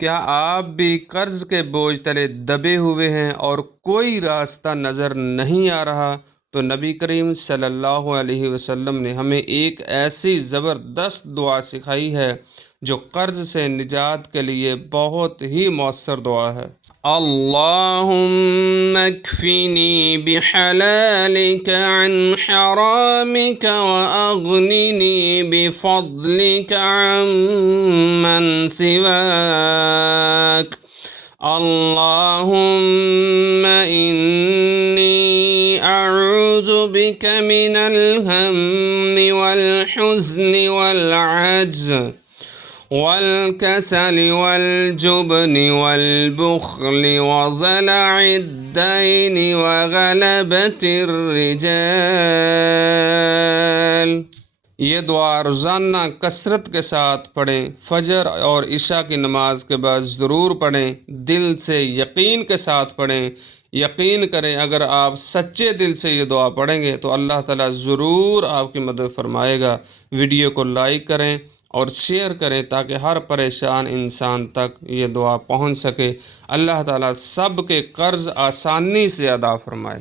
क्या आप भी कर्ज के बोझ तले दबे हुए हैं और कोई रास्ता नज़र नहीं आ रहा? तो नबी करीम सल्लल्लाहु अलैहि वसल्लम ने हमें एक ऐसी ज़बरदस्त दुआ सिखाई है जो कर्ज से निजात के लिए बहुत ही मौसर दुआ है। अल्लाहुम्मा कफ़िनी बिहलालिक अन हरामिक व अगनिनी बिफ़ज़लिक अम्मन सिवाक। अल्लाहुम्मा इन्नी अऊज़ु बिका मिनल हम्मि वल हुज़्नि वल अज्ज़ वल कसली वल जुब्नि वल बुख्ली व ज़लअद दैनि व गलबतिर रिजाल। ये दुआ रोज़ाना कसरत के साथ पढ़ें। फ़जर और इशा की नमाज के बाद ज़रूर पढ़ें। दिल से यकीन के साथ पढ़ें। यकीन करें अगर आप सच्चे दिल से ये दुआ पढ़ेंगे तो अल्लाह ताला ज़रूर आपकी मदद फरमाएगा। वीडियो को लाइक करें और शेयर करें ताकि हर परेशान इंसान तक ये दुआ पहुंच सके। अल्लाह ताला सब के कर्ज़ आसानी से अदा फरमाए।